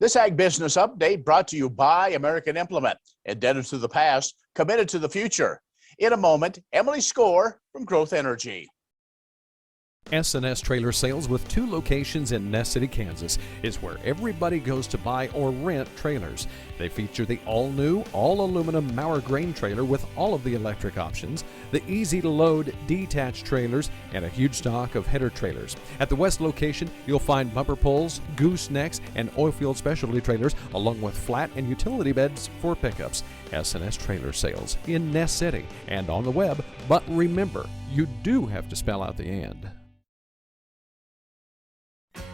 This Ag Business Update brought to you by American Implement, indebted to the past, committed to the future. In a moment, Emily Skor from Growth Energy. S&S Trailer Sales, with 2 locations in Ness City, Kansas, is where everybody goes to buy or rent trailers. They feature the all-new, all-aluminum Mauer grain trailer with all of the electric options, the easy-to-load detached trailers, and a huge stock of header trailers. At the west location, you'll find bumper poles, goosenecks, and oilfield specialty trailers, along with flat and utility beds for pickups. S&S Trailer Sales in Ness City and on the web, but remember, you do have to spell out the "and."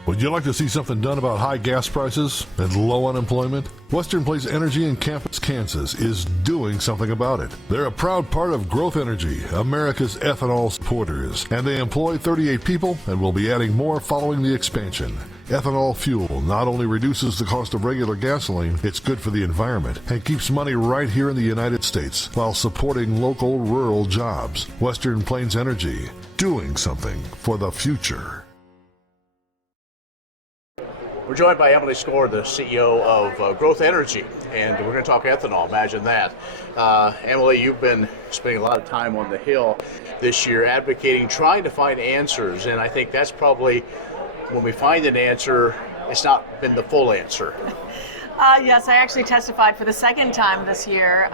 Would you like to see something done about high gas prices and low unemployment? Western Place Energy in Campus, Kansas is doing something about it. They're a proud part of Growth Energy, America's ethanol supporters, and they employ 38 people and will be adding more following the expansion. Ethanol fuel not only reduces the cost of regular gasoline, it's good for the environment and keeps money right here in the United States while supporting local rural jobs. Western Plains Energy, doing something for the future. We're joined by Emily Skor, the CEO of Growth Energy, and we're going to talk ethanol. Imagine that. Emily, you've been spending a lot of time on the Hill this year advocating, trying to find answers, and I think that's probably, when we find an answer, it's not been the full answer. Yes, I actually testified for the second time this year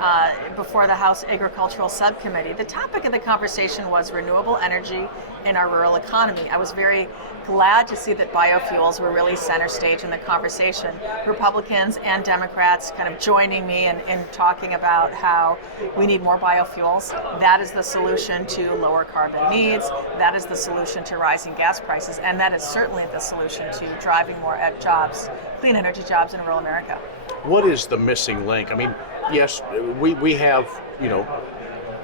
before the House Agricultural Subcommittee. The topic of the conversation was renewable energy in our rural economy. I was very glad to see that biofuels were really center stage in the conversation. Republicans and Democrats kind of joining me in talking about how we need more biofuels. That is the solution to lower carbon needs. That is the solution to rising gas prices. And that is certainly the solution to driving more jobs, clean energy jobs in rural America. What is the missing link? I mean, yes, we have,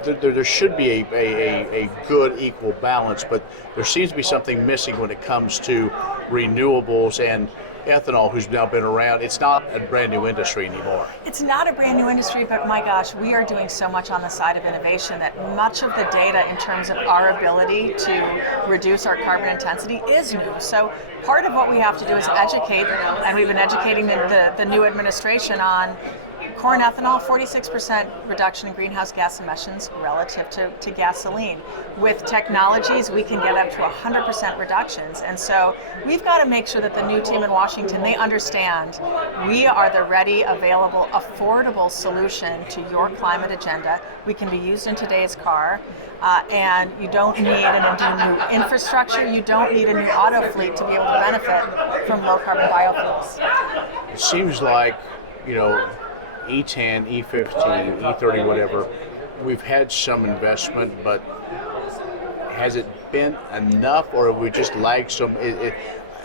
there should be a good equal balance, but there seems to be something missing when it comes to renewables and ethanol, who's now been around. It's not a brand new industry anymore. It's not a brand new industry, but my gosh, we are doing so much on the side of innovation that much of the data in terms of our ability to reduce our carbon intensity is new. So part of what we have to do is educate, and we've been educating the new administration on corn ethanol, 46% reduction in greenhouse gas emissions relative to gasoline. With technologies, we can get up to 100% reductions. And so we've got to make sure that the new team in Washington, they understand we are the ready, available, affordable solution to your climate agenda. We can be used in today's car. And you don't need a new infrastructure. You don't need a new auto fleet to be able to benefit from low carbon biofuels. It seems like, E10, E15, E30, whatever, we've had some investment, but has it been enough, or have we just lagged some?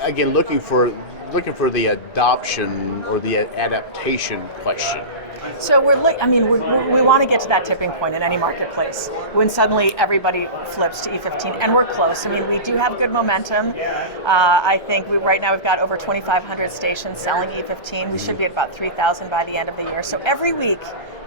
Again, looking for the adoption or the adaptation question. So we want to get to that tipping point in any marketplace when suddenly everybody flips to E15, and we're close. We do have good momentum. I think right now we've got over 2,500 stations selling E15. We should be at about 3,000 by the end of the year. So every week,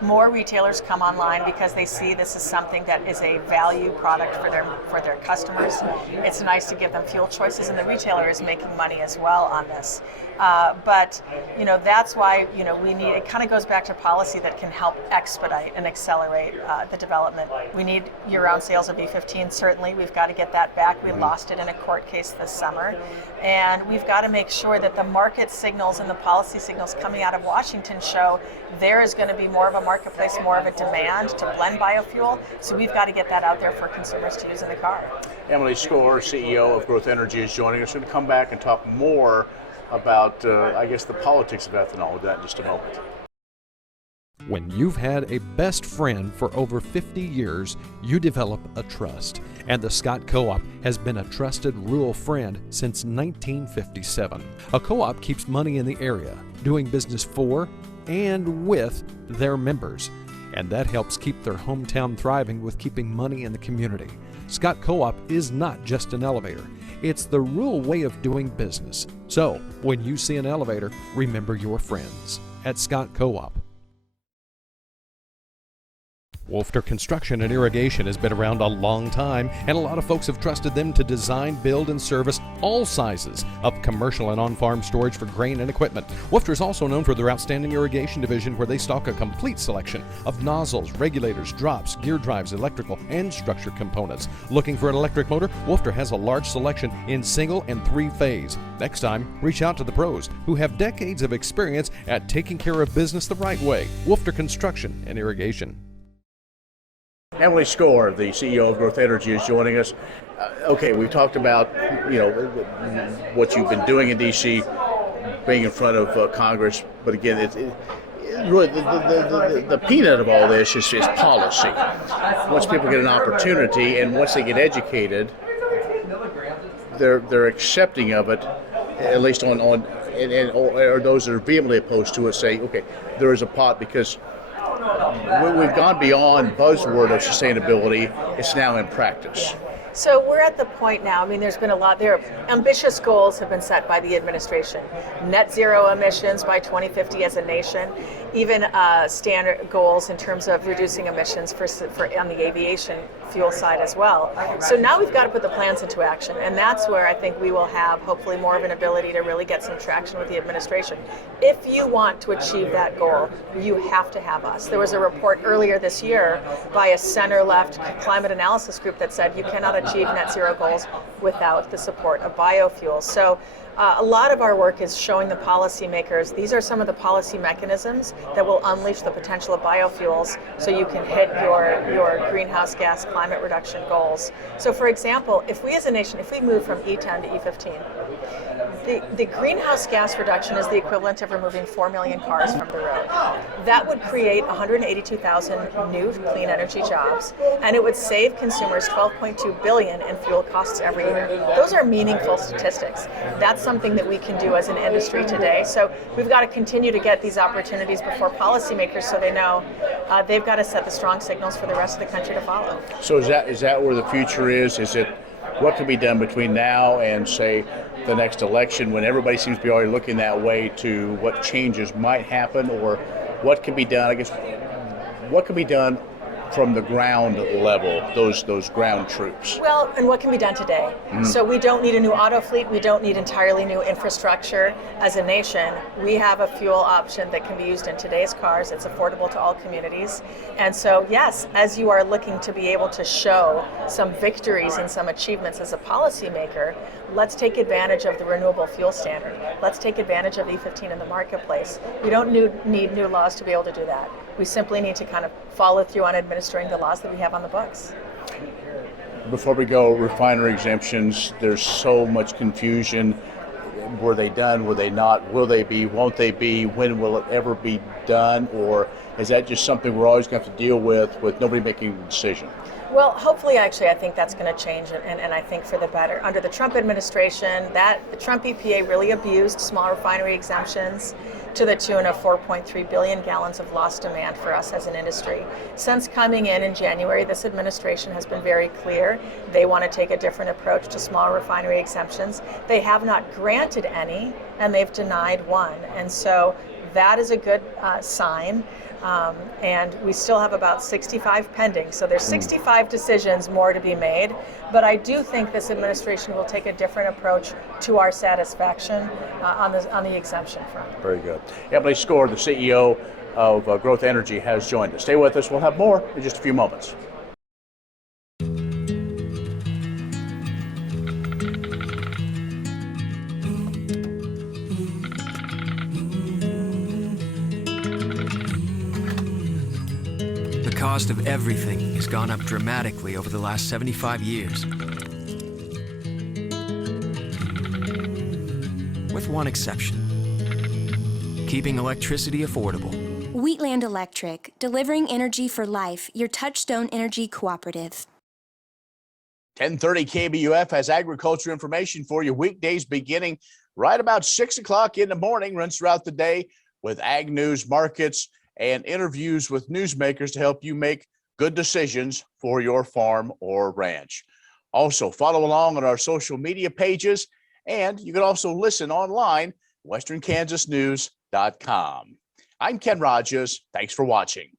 more retailers come online because they see this is something that is a value product for their customers. It's nice to give them fuel choices, and the retailer is making money as well on this. But that's why we need. It kind of goes back to policy that can help expedite and accelerate the development. We need year-round sales of E15. Certainly, we've got to get that back. We lost it in a court case this summer, and we've got to make sure that the market signals and the policy signals coming out of Washington show there is going to be more of a marketplace, more of a demand to blend biofuel. So we've got to get that out there for consumers to use in the car. Emily Skor, CEO of Growth Energy, is joining us. We're going to come back and talk more about, the politics of ethanol with that in just a moment. When you've had a best friend for over 50 years, you develop a trust. And the Scott Co-op has been a trusted rural friend since 1957. A co-op keeps money in the area, doing business for and with their members. And that helps keep their hometown thriving with keeping money in the community. Scott Co-op is not just an elevator. It's the rural way of doing business. So, when you see an elevator, remember your friends at Scott Co-op. Wolfter Construction and Irrigation has been around a long time, and a lot of folks have trusted them to design, build, and service all sizes of commercial and on-farm storage for grain and equipment. Wolfter is also known for their outstanding irrigation division, where they stock a complete selection of nozzles, regulators, drops, gear drives, electrical, and structure components. Looking for an electric motor? Wolfter has a large selection in single and three-phase. Next time, reach out to the pros who have decades of experience at taking care of business the right way. Wolfter Construction and Irrigation. Emily Skor, the CEO of Growth Energy, is joining us. Okay, we've talked about what you've been doing in D.C., being in front of Congress, but again, really the peanut of all this is policy. Once people get an opportunity and once they get educated, they're accepting of it, at least or those that are vehemently opposed to it say, okay, there is a pot, because we've gone beyond buzzword of sustainability. It's now in practice. So we're at the point now, there's been a lot, ambitious goals have been set by the administration. Net zero emissions by 2050 as a nation, even standard goals in terms of reducing emissions for on the aviation fuel side as well. So now we've got to put the plans into action, and that's where I think we will have hopefully more of an ability to really get some traction with the administration. If you want to achieve that goal, you have to have us. There was a report earlier this year by a center-left climate analysis group that said you cannot achieve net zero goals without the support of biofuels. So a lot of our work is showing the policymakers these are some of the policy mechanisms that will unleash the potential of biofuels so you can hit your greenhouse gas climate reduction goals. So for example, if we as a nation, if we move from E10 to E15, the greenhouse gas reduction is the equivalent of removing 4 million cars from the road. That would create 182,000 new clean energy jobs, and it would save consumers $12.2 billion in fuel costs every year. Those are meaningful statistics. That's something that we can do as an industry today. So we've got to continue to get these opportunities before policymakers so they know they've got to set the strong signals for the rest of the country to follow. So is that where the future is? Is it what can be done between now and, say, the next election, when everybody seems to be already looking that way to what changes might happen, or what can be done, I guess, what can be done from the ground level, those ground troops? Well, and what can be done today? So we don't need a new auto fleet. We don't need entirely new infrastructure as a nation. We have a fuel option that can be used in today's cars. It's affordable to all communities. And so, yes, as you are looking to be able to show some victories and some achievements as a policymaker, let's take advantage of the renewable fuel standard. Let's take advantage of E15 in the marketplace. We don't need new laws to be able to do that. We simply need to kind of follow through on administering the laws that we have on the books. Before we go, refinery exemptions, there's so much confusion. Were they done? Were they not? Will they be? Won't they be? When will it ever be done? Or is that just something we're always going to have to deal with nobody making a decision? Well, hopefully, actually, I think that's going to change, and I think for the better. Under the Trump administration, the Trump EPA really abused small refinery exemptions to the tune of 4.3 billion gallons of lost demand for us as an industry. Since coming in January, this administration has been very clear. They want to take a different approach to small refinery exemptions. They have not granted any, and they've denied one. And so that is a good sign. And we still have about 65 pending. So there's 65 decisions more to be made. But I do think this administration will take a different approach to our satisfaction on the exemption front. Very good. Emily Skor, the CEO of Growth Energy, has joined us. Stay with us. We'll have more in just a few moments. The cost of everything has gone up dramatically over the last 75 years. With one exception: keeping electricity affordable. Wheatland Electric, delivering energy for life, your Touchstone Energy Cooperative. 1030 KBUF has agriculture information for you weekdays beginning right about 6 o'clock in the morning, runs throughout the day with ag news, markets, and interviews with newsmakers to help you make good decisions for your farm or ranch. Also, follow along on our social media pages, and you can also listen online, westernkansasnews.com. I'm Ken Rogers. Thanks for watching.